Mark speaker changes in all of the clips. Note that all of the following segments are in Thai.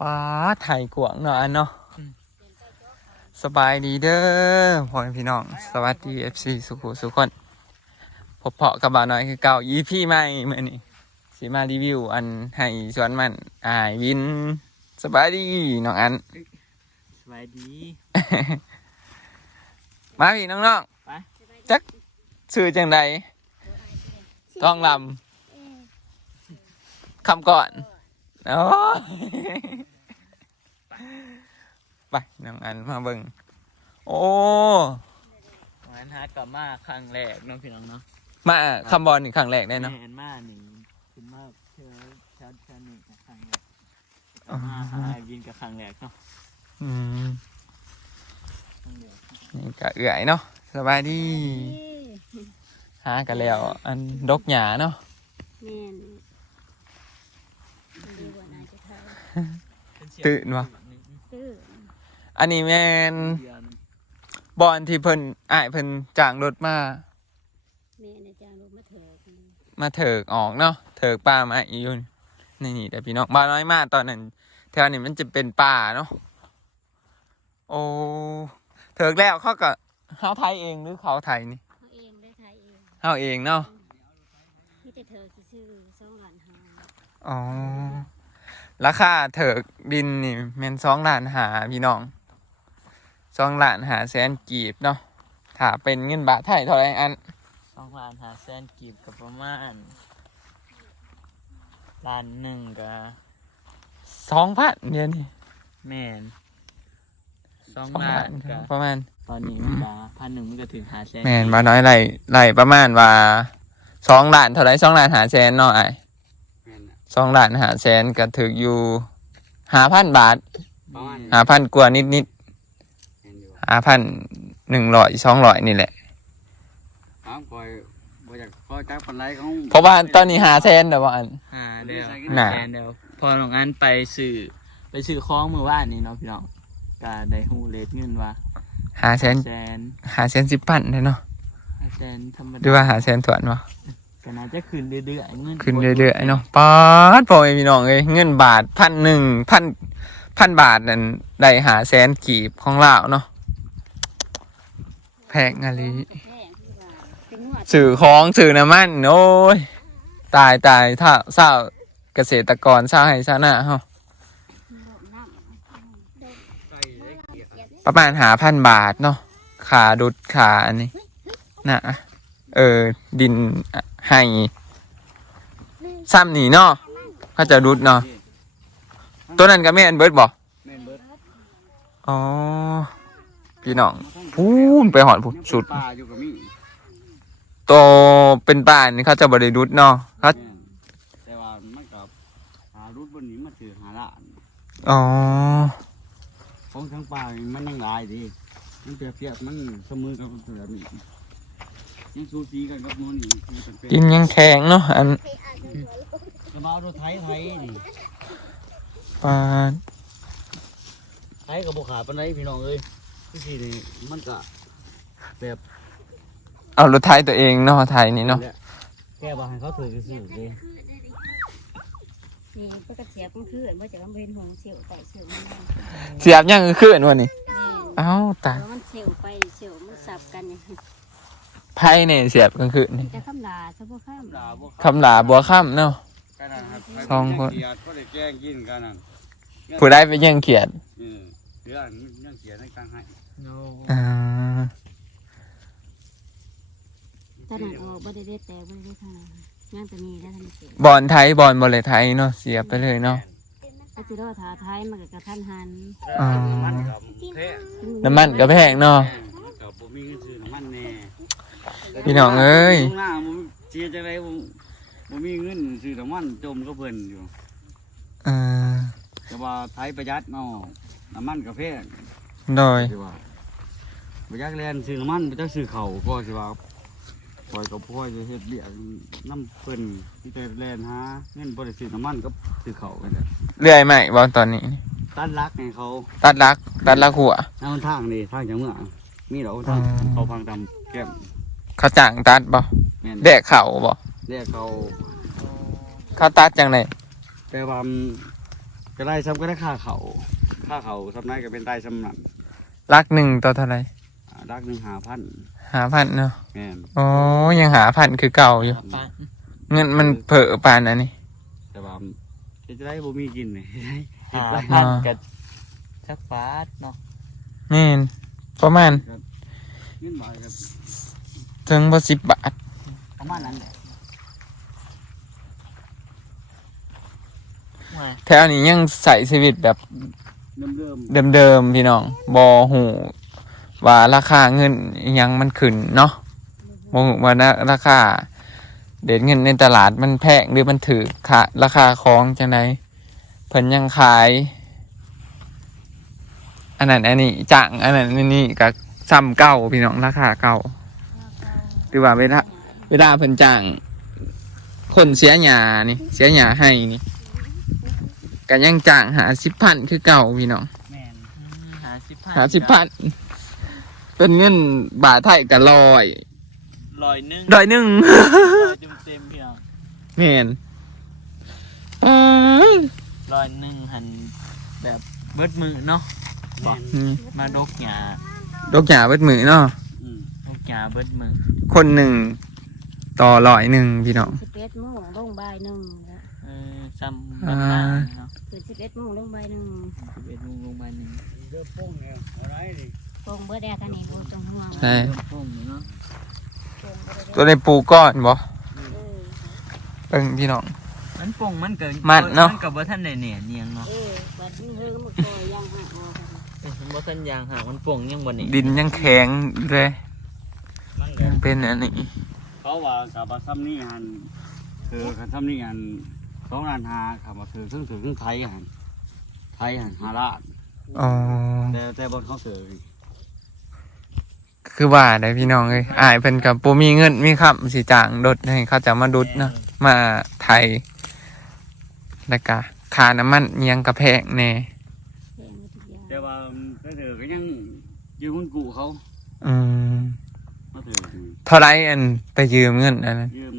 Speaker 1: ป้าไทยกวางเนาะอันเนาะสบายดีเด้อพ่อแม่พี่น้อง สวัสดี FC สุขุสุขคนพบเพาะกับบ่าวน้อยคือเก่า EP ใหม่เมื่อนี้สิมารีวิว อันให้สวนมันอายวิน สบายดีน้องอัน
Speaker 2: สบายดี
Speaker 1: มาพี่น้อง
Speaker 2: ไป
Speaker 1: ๆจัก ชื่อจังใดต้องลำคำก่อนโอ้ยไปน้องอันมาเบิ่งโอ้
Speaker 2: งานฮาร์ดกลับมาครั้งแรกเน้องพี่น้องเนาะ
Speaker 1: มาคำบอลนี่ครั้งแรกได้เนาะ
Speaker 2: แมนมาหนึ่งขึ้นมาเชื่อเชื่อเชื่อหนึ่งกับครั้งแรก
Speaker 1: อ๋อ
Speaker 2: มาหาไอ้วินกับครั้งแรกเนาะ
Speaker 1: อืม
Speaker 2: ครั้งเดียว
Speaker 1: นี่ก็เอื่อยเนาะสบายดี หากันแล้ว อันดกหยาเนาะ
Speaker 3: แม่นดีกว่าน่าจะท
Speaker 1: ตื่นวะำ
Speaker 3: ตื้อ
Speaker 1: อันนี้แมน
Speaker 2: เดือน
Speaker 1: บอลที่เพิ่นอ้ายเพิ่นจ้างรถมา
Speaker 3: แม่ในจางลงมาเถอะ
Speaker 1: มาเถิกออกเนาะเถิกป่ามาอีอยู่นี่นี่แต่พี่น้องบ้านน้อยมากตอนนั้นแถวนี้มันจะเป็นป่าเนาะโอ้เถิกแล้วเขาก็เฮาไทยเองหรือเขาไทยนี่
Speaker 3: เองเฮา
Speaker 1: เองเนาะ
Speaker 3: มีแต่เธอที่ชื่อสองหลานหา
Speaker 1: อ๋อราคาเถิกบินนี่แม่นสองล้านหาพี่น้องสองล้านหาแสนกีบเนาะถ้าเป็นเงินบาทไทยเท่าไหรอัน
Speaker 2: สองล้านหาแสนกีบกับประมาณล้านหนึ่งกับ
Speaker 1: สองพันเดียวนี่
Speaker 2: แมนสอง
Speaker 1: สอง
Speaker 2: ล้า
Speaker 1: พั
Speaker 2: น
Speaker 1: น
Speaker 2: กับ
Speaker 1: ประมาณ
Speaker 2: ตอนนี้มันจะพันหนึ่งมันก็ถึงหาแสน
Speaker 1: แม่นมาน้อยไหลไหลประมาณว่าสองล้านเท่าไหรสองล้านหาแสนเนาะไอ้สองล้านหาแสนก็ถึกอยู่ห้าพันบาท
Speaker 4: ประมาณ
Speaker 1: ห้าพันกว่านิดนิด
Speaker 4: เห็นอยู่
Speaker 1: ห้าพันหนึ่งร้อยสองร้อยนี่แหละ
Speaker 4: อ้าวคอยบ่อยากคอยจักปันไรของ
Speaker 1: เพราะว่าตอนนี้หาแสนแต่ว่าอัน
Speaker 2: หาเดียว
Speaker 1: น่ะ
Speaker 2: แสนเดียวพอลงอันไปสื่อไปสื่อคล้องมือว่านนี่เนาะพี่น้องก็ได้ฮูเลทเงินว่า
Speaker 1: หาแสน
Speaker 2: แสน
Speaker 1: หาแสนสิบพันเลยเนาะ
Speaker 2: แสนธรรม
Speaker 1: หรือ
Speaker 2: ดา
Speaker 1: ว่าหาแสนถวนวะ
Speaker 2: ก็น่าจะขึ้นเรื่อยๆเงิน
Speaker 1: ขึ้นเรื่อยๆเนาะป๊าดพ่อแม่พี่น้องเอ้ยเงินบาทพันหนึ่งพันพันบาทนั่นได้หาแสนกีบของลาวเนาะแพงอะไร
Speaker 3: แพงที่ว่าเป็นงวด
Speaker 1: สื่อของสื่อน้ำมันโอ้ย ตายตายถ้าเศร้าเกษตรกรเศร้าให้ชาหน้าเฮา
Speaker 3: น้ำ
Speaker 4: ใส่ได้เกียร์
Speaker 1: ประมาณหาพันบาทเนาะขาดุดขาอันนี้นะเออ ดินให้ซ้ำนี่เนาะเขาจะดุดเนาะตัวนั้นก็แม่นเบิดบ่
Speaker 4: แม่นเบิด
Speaker 1: อ๋อ พี่น้องพูนไปหอนพูนสุด
Speaker 4: ปลาอยู่กับมี
Speaker 1: โตเป็นป่านนี่เขาจะบริดุดเนาะเขา
Speaker 4: แม่นแต่ว่ามันกับหารุดบนนี้มันถือหาละ
Speaker 1: อ๋อ
Speaker 4: ของทั้งปลานี่มันยังหลายดีมันเปรียบเทียบมันเสมอกับเสือนี่ยังสูสีกันกับนู้นนี่คือเป็นเป็น
Speaker 1: กินยังแข็งเนาะอัน
Speaker 4: กระเป๋ารถไทยไทยนี่
Speaker 1: ปลา
Speaker 4: ไทยกับบุขาปันไรพี่น้องเอ้ยที่สี่นี่มันก็แบบ
Speaker 1: เอารถไทยตัวเองเนาะไทยนี่เนาะ
Speaker 4: แก้บาให้เขาถือกันสิเลย
Speaker 3: นี่ก็กระเสียบมันคือว่าจะมันเป็นหงเสียวไปเสียวมัน
Speaker 1: เสียบยังขึ้นวันนี้
Speaker 3: แม่
Speaker 1: เอ้าตาย
Speaker 3: แล้วมันเสียวไปเสียวมันสับกันอย่าง
Speaker 1: ไพ่เนี่ยเสียบกลางคืนนี่
Speaker 3: จะคำลาซะพวกข้าม
Speaker 4: ด่าพวก
Speaker 1: คำลาบัวค่ำเนาะ
Speaker 4: กันนะครับ
Speaker 1: สองคน
Speaker 4: เกียรติก็ได้แกล้งกินกันนั่น
Speaker 1: ผู้ได้ไปยังเขียด
Speaker 4: เออเดี๋ยวอันนี้ยังเขียนให้กลางให้
Speaker 2: โน
Speaker 1: อ่า
Speaker 3: ตอนนั้นออกบ่ได้ได้แต่บ่ได้ได้ทาง งานแต่มีแล้วทำเสีย
Speaker 1: บอลไทยบอลบอลเลยไทยเนาะเสียบไปเลยเนาะ
Speaker 3: ก็จะรอถาท้ายมันกับกระทันหัน
Speaker 1: อ่า
Speaker 4: มันกับแท้
Speaker 1: น้ำมันก็แพงเนาะ
Speaker 4: กับบ่มีเงินซื้อน้ำมันแน่
Speaker 1: พี่น้องเอ้ย
Speaker 4: ข้างหน้าบ่เชียจังไดบ่บ่มีเงินซื้อน้ำมันจมก็เพิ่นอยู่
Speaker 1: เออ
Speaker 4: แต่ว่าไทยประหยัดเนาะน้ำมันก็แพง
Speaker 1: โดย
Speaker 4: สิว่าบ่อยากแล่นซื้อน้ำมันบ่จักซื้อข้าวก็สิว่า ปล่อยกับพ่อยจะเฮ็ดเบี้ยน้ำเพิ่นที่แต่แล่นหาเงินบ่ได้ซื้อน้ำมันกับซื้อข้าวกันแหละ
Speaker 1: เรื่อยไหมบอลตอนนี้
Speaker 4: ตัดรักให้เขา
Speaker 1: ตัดลัก ตัดลักหัว
Speaker 4: เอาทางนี่ทางจังเมื่อมีดอกทาง
Speaker 1: อืม
Speaker 4: เขาพังดำแก้ม
Speaker 1: เขาจ้างตัดบ่
Speaker 4: แม่น
Speaker 1: แดกเข่าบ่
Speaker 4: แดกเขา
Speaker 1: เขาตัดจังได
Speaker 4: แต่ว่ามันก็ได้ซ้ำก็ได้ค่าเขาค่าเขาซ้ำนั้นก็เป็นได้ซ้ำนั้น
Speaker 1: ลักหนึ่งต่อเท่าไหร่
Speaker 4: อ่ารักหนึ่งหาพัน
Speaker 1: หาพันเนาะ
Speaker 4: แม่น
Speaker 1: อ๋อยังหาพันคือเก่าอยู่
Speaker 2: ปะ
Speaker 1: เงินมันเผลอปานอันนี้
Speaker 4: แต่ว่าจะได้บ่มีกินเลย
Speaker 2: หาพันกับสักบาทเนาะ
Speaker 1: นี่นประมาณ
Speaker 4: เงินบาทครับ
Speaker 1: ถึงบ่สิบบาท
Speaker 2: ประมาณนั้นแหละว่า
Speaker 1: แถวนี้ยังใส่ชีวิตแบบ
Speaker 4: เริ่ม
Speaker 1: เดิมๆพี่น้องบอหู ว่าราคาเงินอิหยังมันขึ้นเนาะบอหูว่านะราคา เด็ดเงินในตลาดมันแพงหรือมันถือค่ะราคาของจังไดเพิ่นยังขาย อันนั้นอันนี้จังอันนั้นอันนี้กับซ้ำเก่าพี่น้องราคาเก่าหรือว่าเวลาเวลาเพิ่นจ้างคนเสียหยานี่ เสียหยาให้นี่ก็ยังจ้างหาสิบพันคือเก่าพี่น้อง
Speaker 4: แม่น
Speaker 2: อืมหาสิบพัน
Speaker 1: หาสิบพัน เป็นเงินบาทไทยกับลอย
Speaker 2: ร้อยหนึ่ง
Speaker 1: ดอยหนึ่ง
Speaker 2: ร้อยเต็มเต็มๆพี่น้อง
Speaker 1: เมนอ่า
Speaker 2: ร้อยหนึ่งหันแบบเบิดมือเนาะ
Speaker 4: แม่น
Speaker 1: นี่
Speaker 2: มาดกหยา
Speaker 1: ดอกหยาเบิดมือเนาะ
Speaker 4: อืม
Speaker 2: ดกหยาเบิดมือ
Speaker 1: คนหนึ่งต่อลอยหนึ่งพี่น้อง
Speaker 3: สิบเอ็ดโมงลงบ่ายหนึ่งแล้ว
Speaker 2: เออซ้ำบ้านนาเนาะ
Speaker 3: คือสิบเอ็ดโมงลงบ่ายหนึ่ง
Speaker 2: สิบเอ็ดโมงลงมาหนึ่ง
Speaker 4: เริ่มโป้งเนี่ยอะไรนี่
Speaker 3: โป่งเบิดแดกกันนี่บ่ต้องห่วง
Speaker 1: ใช่ตัวในปูก้อนบ่
Speaker 3: เอิ
Speaker 1: งพี่น้อง
Speaker 2: มันป่งมันเกิด
Speaker 1: มันเนาะ
Speaker 2: กับว่าท่านได้เนี่ยเนียงเนาะ
Speaker 3: เออบัดนี้เฮิงมันคอยยังหักออก
Speaker 2: มันบ่ทันยางหากมันป่งยังบ่นี่
Speaker 1: ดินยังแข็งอยู่เลย
Speaker 4: มันก็
Speaker 1: ยังเป็นอันนี้
Speaker 4: เขาว่ากับว่าซ้ำนี่หันคือคันซ้ำนี่หันสองล้านหาขับมาถือซึ่งถือซึ่งไทยหันไทยหันหาล้าน
Speaker 1: อ๋อ
Speaker 4: แต่แต่บนเขาถือ
Speaker 1: คือว่าได้พี่น้องเอ้ยอายเพิ่นกับปูมีเงินมีคำสิจ้างดดให้เขาจะมาดุดเนาะมาไทยแล้วก็ค่าน้ำมันอิหยังกระแพงแน่
Speaker 3: แพงหมดทุกอย่าง
Speaker 4: แต่ว่าถ้าถือก็ยังยืมเงินกูเขา
Speaker 1: อืม
Speaker 4: เขาถือ
Speaker 1: เท่าไรอันไปยืมเงินอันนั้น
Speaker 4: ยืม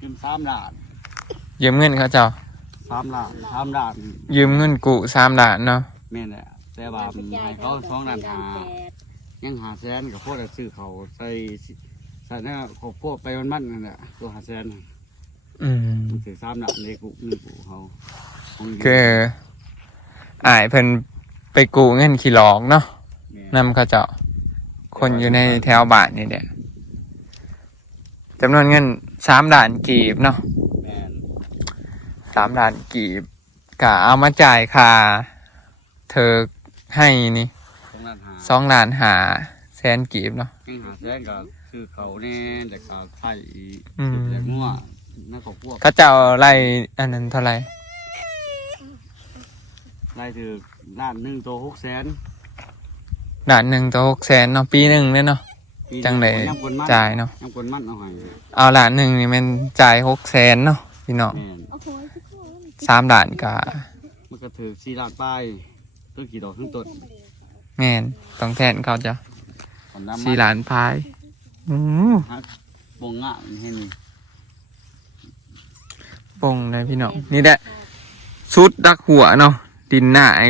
Speaker 4: ยืมสามล้าน
Speaker 1: ยืมเงินเขาเจ้า
Speaker 4: สามล้านสามล้าน
Speaker 1: ยืมเงินกูสามล้านเนาะ
Speaker 4: แม่นแหละแต่ว่าให้เขาสองล้านหา ยังหาแสนกับพวกเราซื้อเขาใส่สิใส่เนี่ยขอบพวกไปมันมันนั่นแหละตัวหาแสนน่ะ
Speaker 1: อืม
Speaker 4: มันถือสามหนักเลยกูเงินกูเขาของอยู่
Speaker 1: คืออายเพิ่นไปกูเงินขี่หลอกเนาะ
Speaker 4: แม่
Speaker 1: นำเขาเจ้าคนอยู่ในแถวบ้านนี่แหละจำนวนเงินสามล้านกีบเนาะ
Speaker 4: แม่น
Speaker 1: สามล้านกีบกะเอามาจ่ายค่าเธอให้นี่
Speaker 4: สองล้านหา
Speaker 1: สองล้านหาแสนกีบเนาะ
Speaker 4: ยังหาแสนกับซื้อเขาแน่แต่เขาไทยอีก
Speaker 1: อืม
Speaker 4: แต่งัวนั่นขอบพวก
Speaker 1: เขาเจ้าไล่อันนั้นเท่าไหร่
Speaker 4: ไล่ถือล้านหนึ่งตัวหกแสน
Speaker 1: ล้านหนึ่งต่อหกแสนเนาะปีหนึ่งเนี่ยเนาะ
Speaker 4: ปี
Speaker 1: จังเลย
Speaker 4: น้ำกลมัน
Speaker 1: จ่ายเนาะ
Speaker 4: น้ำกลมันเอาให้
Speaker 1: เอาล้านหนึ่งนี่มันจ่ายหกแสนเนาะพี่น้อง
Speaker 4: แม่น
Speaker 3: เอาโอยทุกคน
Speaker 1: สามล้านกะ
Speaker 4: มันก็ถือสี่ล้านป้ายต้นกี่ดอกทั้งต้น
Speaker 1: แม่นต้องแทนเขาจ้ะ
Speaker 4: ผลน้ำมั
Speaker 1: สี่ล้านพายอืม
Speaker 4: บงงะเห็น
Speaker 1: ปงเลยพี่น้องนี่แหละชุดดักหัวเนาะดินหน้าไอ้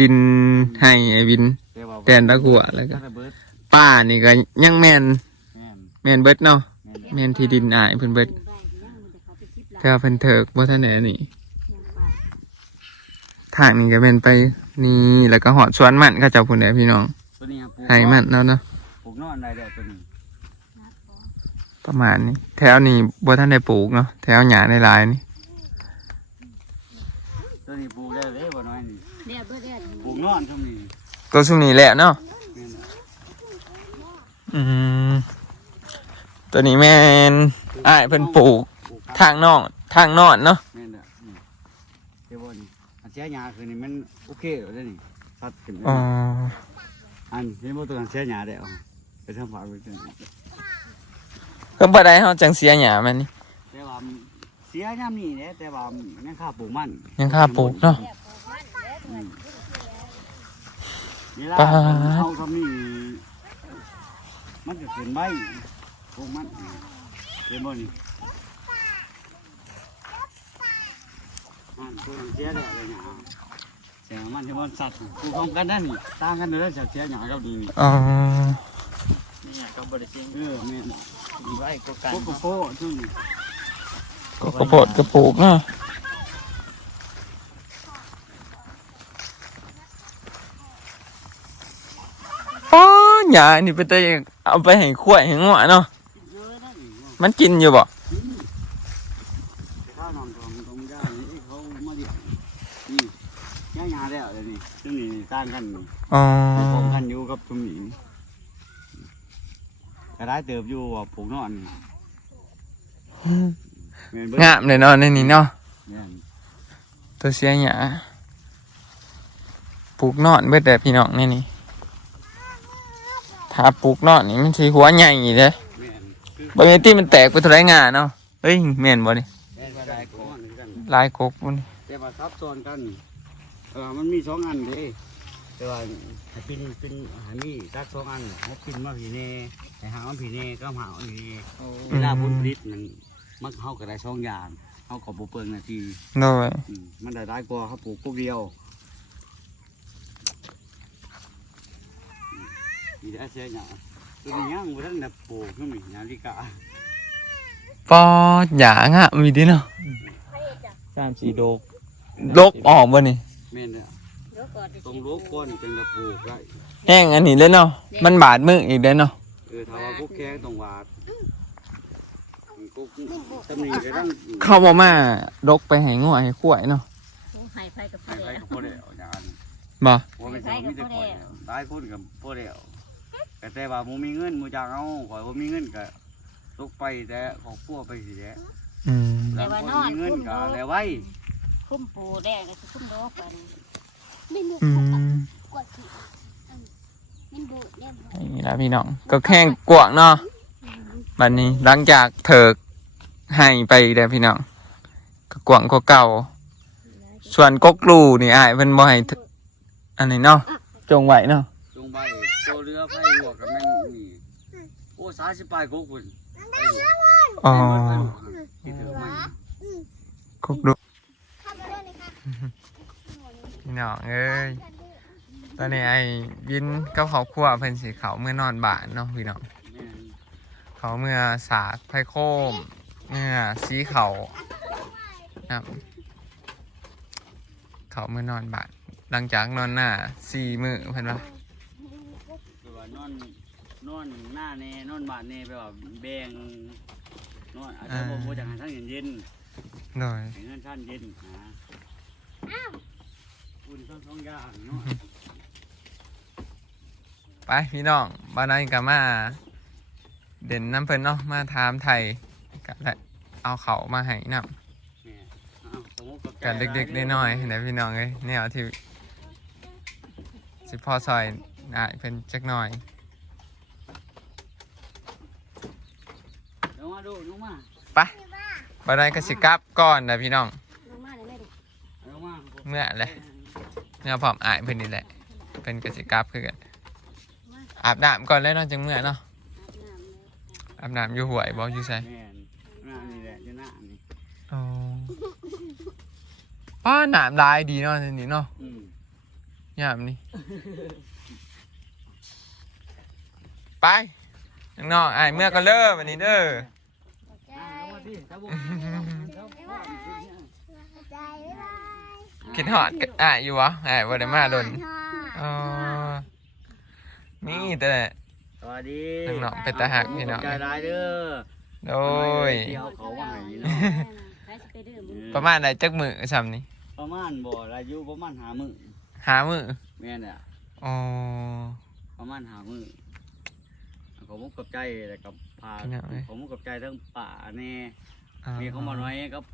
Speaker 1: ดินให้ไอ้วิน
Speaker 4: แต่ว่า
Speaker 1: แทนดักหัวแล้วก็
Speaker 4: ระเบิด
Speaker 1: ป้านี่ก็ยังแมน
Speaker 4: แม่น
Speaker 1: แมนเบิดเนาะ
Speaker 4: แม่น
Speaker 1: แมนที่ดินอายเพิ่นเบิด
Speaker 3: ได้ยังมันจะเข้าไปสิบล้าน
Speaker 1: เธอเพิ่นเถิกบ่ทันไหนนี่
Speaker 3: ยังไป
Speaker 1: ทางนี้ก็เป็นไป นี่แล้วก็หอดสวนมันเขาเจ้าพุ่นแหละพี่น้อง
Speaker 4: ตัวนี้ปลูก
Speaker 1: ให้มันเนาะเนาะ
Speaker 4: ปลูกนอนได้แล้วตัวนี้
Speaker 1: ประมาณนี้ แถวนี้บ่ทันได้ปลูกเนาะแถวหญ้าในหลายนี่
Speaker 4: ตัวนี้ปลูกได้เลยบ่น้อยนี่
Speaker 3: แดดเบิดแดด
Speaker 4: ปลูกนอนช่วงนี้
Speaker 1: ตัวซุมนี้แหละเนาะ
Speaker 4: แม่น
Speaker 1: อืมตัวนี้แม่นอ้ายเพิ่นปลูก
Speaker 4: ปลูก
Speaker 1: ทางนอกทางนอนเนาะ
Speaker 4: แม่นแหละนี่เดี๋ยวบ่นี่อัน เสียหญ้าคือนี่มันโอเคแล้วนี่สัดขึ้นเลย
Speaker 1: อ๋อ
Speaker 4: อันนี้บ่ตัวอันเสียหญ้าได้เอาไปทำฝากไว้จัง
Speaker 1: ก็บ่ได้เฮาจังเสียหญ้ามันนี่
Speaker 4: แต่ว่าเสียยามนี้แหละแต่ว่ายังค่าปลูกมัน
Speaker 1: ยังค่าปลูกเนาะ
Speaker 4: นี่ล่ะ
Speaker 1: ปาด
Speaker 4: เอาทำนี่มันจะเป็นใบปลูกมันเห็นบ่นี่มันตัว เสียแหละเลยเนี่ยเสียงมันที่มันสัตว์กูพร้อมกันนั่นนี่ต่างกันเลยเสียเสียอย่างกับดีนี่
Speaker 1: อ๋อ
Speaker 2: เนี่ยก็บริจาค
Speaker 4: เออแม่น
Speaker 2: ไว้ก็กัน
Speaker 4: โกโก้โก้ซึ่ง
Speaker 1: ก็กระโปดกระปูกเนาะป้อหยานี่เป็นตัวเองเอาไปให้ขวดให้งัวเนาะ
Speaker 4: เยอะนะนี่
Speaker 1: มันกินอยู่บ่
Speaker 4: ข้าวนอนตรงตรงย่านี่เขามาเลี้ยงนี่ย่างยาแล้วเลยนี่ ซึ่งนี่ต่างกันนี่
Speaker 1: อ๋อ
Speaker 4: พร้อมกันอยู่กับตุ้มหญิงกระได้เติบอยู่ว่าผูกนอนแม่นเบิด
Speaker 1: งามเลยเนาะในนี้เนาะ
Speaker 4: แม่น
Speaker 1: ตัวเสียหยาปลูกนอนเบิดแต่พี่น้องในนี่ถ้าปลูกนอนนี่มันสิหัวใหญ่เด้
Speaker 4: แม่นคือบา
Speaker 1: งทีมันแตกไปเท่าไรงาเนาะเฮ้ยแม่นบ่นี่
Speaker 4: แม่นว่าได้ก็นอนคือกัน
Speaker 1: ลายกกบ่นี่
Speaker 4: แต่ว่าซับซ้อนกัน เออมันมีสองอันเด้ แต่ว่าให้ปินเป็นให้มีซักสองอันให้ปินมาผีเน่ให้หามาผีเน่ก็หามาผีเน่เวลาผลผลิตนั่นมันเฮาก็ได้สองอย่างเฮาก็บ่เปิงนาที
Speaker 1: โดย
Speaker 4: อืมมันได้ได้กว่าเขาปลูกพวกเดียวมีได้เสียหยังตัวนี้ยังบ่ทันได้ปลูกคือมีนาฬิกา
Speaker 1: ปอหยางะมีดิเนาะ
Speaker 2: สามสี่โดก
Speaker 1: ลกออกบ่นี่
Speaker 4: แม่นเด้อ
Speaker 3: เดี๋ยวก่อนจะ
Speaker 4: ตรงโลกก้อนจังได้ปลูกได้
Speaker 1: แห้งอันนี้เลยเนาะมันบาดมืออีกเด้อเนาะ
Speaker 4: เออถ้าว่าพวกแข้งต้องวาดกุ๊กตำหนิก็ต้อง
Speaker 1: เข้าบ่มาดกไปให้งัวให้ขวายเนาะ
Speaker 3: หายไปกับ
Speaker 4: ให้
Speaker 3: พ่อ
Speaker 4: ไป
Speaker 3: แล้ว
Speaker 4: กับพ่อแล้วอย่างนั้น
Speaker 1: บ่
Speaker 4: ว่าไม่ใช่มีแต่ข่อยแล้วหลายคนกับพ่อแล้วแต่แต่ว่าหมูมีเงินหมูจางเอาข่อยบ่มีเงินก็ตกไปแต่ครอบครัวไปสิแหละ
Speaker 1: อืม
Speaker 4: แล้วคนมีเงินก็แล้วไว้
Speaker 3: คุ้มปูแดงก็คุ้มโดกัน ไม่มุก
Speaker 1: อืม
Speaker 3: กดสิมันบูดเนี่ย
Speaker 1: นี่ละพี่น้องก็แข้งกวางเนาะบัดนี้หลังจากเถิกให้ไปเด้อพี่น้องก็กวางก็เก่า ส่วนกกลูนี่อ้ายเพิ่นบ่ให้ถึอันนี้เนาะจงไว้เนาะ
Speaker 4: จงใบโตเรือไผ่หัวกับแม่งนี่โอ้สาสิปลายกกพุ่นไปหัว
Speaker 1: อ๋อ
Speaker 4: ที่ถือไม่
Speaker 1: กกลู พี่น้องเอ้ยตอนนี้ไอ้บินกับครอบครัวเพิ่นสิเขาเมื่อนอนบ้านเนาะพี่น้อง
Speaker 4: แม่น
Speaker 1: เขาเมื่อสากไผ่โคมเมื่อสีเขานะเขาเมื่อนอนบาดหลังจากนอนหน้าสี่มือเพิ่นว่า
Speaker 4: คือว่านอนนอนหน้าแน่นอนบาดแน่ไปว่าแบ่งนอนอาจจะบ่บ่จังหันทั้งเย็น
Speaker 1: โดย
Speaker 4: ๆให้เงินท่านเย็นนะ อุ่นทั้งสองอย่างเนาะ
Speaker 1: ไปพี่น้องบ้านนั้นก็มา เด่นน้ำเพิ่นเนาะมาถามไทยก็ได้เอาเขามาให้นำ
Speaker 4: แม่อ้าวสมมุติบใจ
Speaker 1: กันเด็กๆน้อยๆเห็นไหมพี่น้องเอ้ยแนวที่สิพ่อซอยอะเพิ่นจักหน่อย
Speaker 4: เดี๋ยวมาดูลงมา
Speaker 1: บ้านนั้นก็สิกลับก่อนนะพี่น้อง
Speaker 3: ลงมาเลยแม่ดิ
Speaker 4: ลงมา
Speaker 1: เมื่อแหละ เนี่ยพร้อมอายเพิ่นนี่แหละเพิ่นก็สิกลับคือกันอาบน้ำก่อนเลยเนาะจังเมื่อเนาะ
Speaker 3: อาบน้ำแล้ว
Speaker 1: อาบน้ำอยู่ห่วยบ่อยู่ไส
Speaker 4: แม่นหน้านี่แหละอยู่หน้านี่
Speaker 1: อ๋อป้าน้ำลายดีเนาะทีนี้เนาะ
Speaker 4: อืม
Speaker 1: ยามนี้ไปน้องๆอายเมื่อก็เลิกวันนี้เด้อ
Speaker 3: ใจ
Speaker 4: อ่าลงมาสิตาบุ
Speaker 1: คิดฮอดก็อายอยู่วะอายบ่ได้มาโดนอ๋อมีแต่
Speaker 4: สวัสดี
Speaker 1: น้องๆเป็นตาหักพี่น้อง
Speaker 4: ใจร้ายเด้อ
Speaker 1: โดย
Speaker 4: เดี๋ยวเขาว่าไงเนาะ
Speaker 3: ไปสิไปดื้อมึง
Speaker 1: ประมาณได้จักมือซ้ำนี่
Speaker 4: ประมาณบ่อายุประมาณหามือ
Speaker 1: หามือ
Speaker 4: แม่นเนี่ย
Speaker 1: อ๋อ
Speaker 4: ประมาณหามือขอมุกกับใจแล้วกับพา
Speaker 1: เป็นยังไง
Speaker 4: ขอมุกกับใจทั้งป่าแน่
Speaker 1: อ๋อ
Speaker 4: มีเขามาน้อยกับ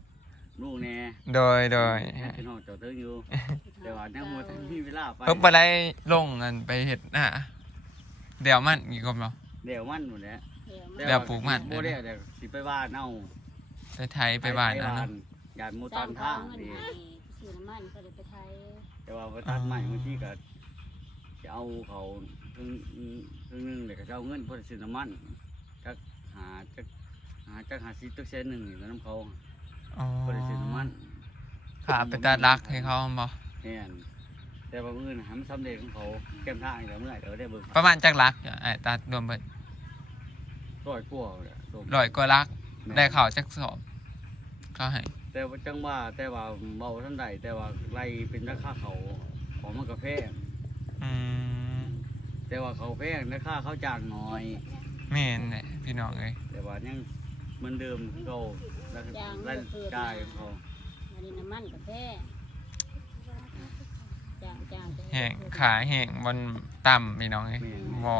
Speaker 4: ลูกแน่
Speaker 1: โดยโดย
Speaker 4: พี่น้องเจ้าเทิงอยู่แต่ว่าทั้งหมดทั้งมีเวลาไป
Speaker 1: เพิ่งไปได้ลงกันไปเห็ดน่ะเดี๋ยวมันอีกคนเนาะ
Speaker 4: เดี๋ยวมันหมดแล้ว
Speaker 3: เดี๋ยว
Speaker 1: เดี๋ยวปลูกมัน
Speaker 4: โมเดลเดี๋ยวสิไปบ้านเอา
Speaker 1: ไปไทยไปบ้านนะเนาะ
Speaker 4: ยานมู
Speaker 3: สร้า
Speaker 4: ตั
Speaker 3: ง
Speaker 4: น
Speaker 3: ทา
Speaker 4: ท่าง
Speaker 3: เงิน
Speaker 4: ดี
Speaker 3: ให้ซื้อน้ำมันก็เลยไปไทย
Speaker 4: แต่ว่าไปตัดใหม่บางทีก็จะเอาเขาครึ่งครึ่งหนึงเลยก็จะเอาเงินเพื่อซื้อน้ำมันจักหาจักหหาจักหาซีตึกเซนหนึ่งนี่แล้วน้ำเขา
Speaker 1: อ๋อ
Speaker 4: บ่ได้ซื้อน้ำมัน
Speaker 1: ขาไปตาลักให้เขาบ่
Speaker 4: แม่นแต่ว่ามื้อนี้หามันสำเร็จของเขาแก้มทางเดี๋ยวเมื่อไหร่เดี๋ยวได้เบิ่ง
Speaker 1: ประมาณจักลักไอ้ตารวมเบิด
Speaker 4: ร้อยกว่าเลยโดม
Speaker 1: ร้อยกว่าลัก
Speaker 4: แม่น
Speaker 1: ได้ข่าวจักสอบเขาให้
Speaker 4: แต่ว่าจังว่าแต่ว่าเบาท่านใดแต่ว่าไล่เป็นราคาเขาของมันก็แพง
Speaker 1: อืม
Speaker 4: แต่ว่าเขาแพงราคาเขาจ้างน้อย
Speaker 1: แม่นแหละพี่น้องเอ้ย
Speaker 4: แต่ว่ายัง เหมือนเดิมเขาแล้วก็ไล่จ่ายของเขา
Speaker 3: อันนี้น้ำมันกาแฟจางจางจะ
Speaker 1: แห้งขาแห้งบนต่ำพี่น้องเอ้ยบ่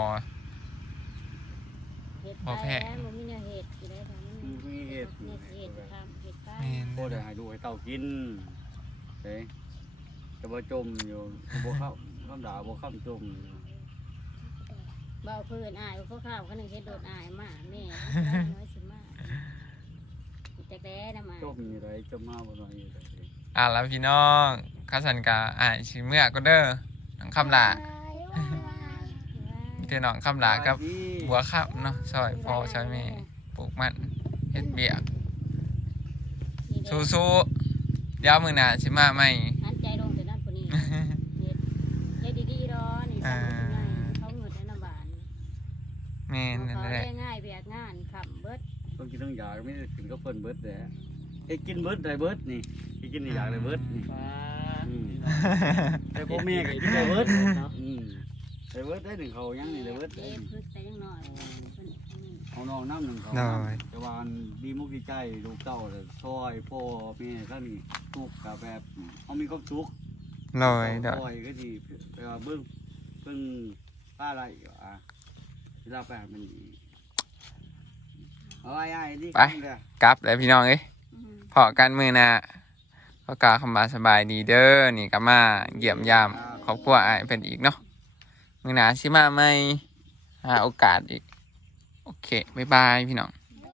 Speaker 3: เห็ด
Speaker 1: บ่แพ้
Speaker 3: แล้วมันมีเนื้อเห็ดอยู่ได้ทำ
Speaker 4: มีมีเหตุ
Speaker 3: เนื้อเห็ดทำเห็ดไป
Speaker 1: แม่น
Speaker 4: โคตรให้ดูให้เต่ากินเฮ้แต่ว่จมอยู่บ่เข้าข้ามด่าบ่ข้ามจม
Speaker 3: เบาพื้นอายเขาข้าวเขาหนึ่งเห็ดโดดอายมากแม่ น้อยสิ มากจะแด้นะมา
Speaker 4: จมอยู่ไรจมมาบ่น้อยอยู่ไร
Speaker 1: อะแล้วพี่น้องข้าสันกาอ่านชื่อเมื่อก็เด้อน้องคำลาเทน้องคำลากับบัวขับเนาะซอยพ่อซอยแม่ปลูกมันเฮ็ดเบียกสู้ๆเดี๋ยวมื้อหน้าสิมาใหม่
Speaker 3: หันใจลงแต่นั่นคนนี้เห็ดเฮ็ดดีๆรอนี่สร้างง่ายเขาเงินได้ลำบาก
Speaker 1: แม่นนั่น
Speaker 3: เขา
Speaker 1: แหละ
Speaker 3: ได้ง่ายเบียกงานขับเบิด
Speaker 4: ต้องกินต้องอยากไม่ได้กินก็เพิ่นเบิดแหละไอ้กินเบิดได้เบิดนี่ไอ้กินนี่อยากได้เบิดนี่
Speaker 2: ฟ้า
Speaker 4: อืมแต่พ่อแม่ก็กินได้เบิดอืมได้เบิดได้หนึ่งเขายังนี่ได้เบิดได้
Speaker 3: เจ็บพึกแต่ยังน้อยเพิ่น
Speaker 4: เอาน้องน้ำหนึ่งเขา
Speaker 1: ได้
Speaker 4: แต่ว่าอันดีมุกดีใจลูกเต้าเลยซอยพ่อแม่ท่านนี่ทุกข์กับแบบเขามีความสุข
Speaker 1: ลอยเด้อ
Speaker 4: ซอยก็ดีแต่ว่าเบิ่งเบิ่งป้าอะไรอะเวลาไปหามันดีเอา ไอ้ไอ้นี่กันเด้อก
Speaker 1: ลับแล้วพี่น้องเอ้ยพอกันมื้อหน้าก็กล่าวคำว่าสบายดีเด้อนี่ก็มาเยี่ยมยามครอบครัวอ้ายเพิ่นอีกเนาะมื้อหน้าสิมาใหม่หาโอกาสอีก โอเค บ๊ายบายพี่น้อง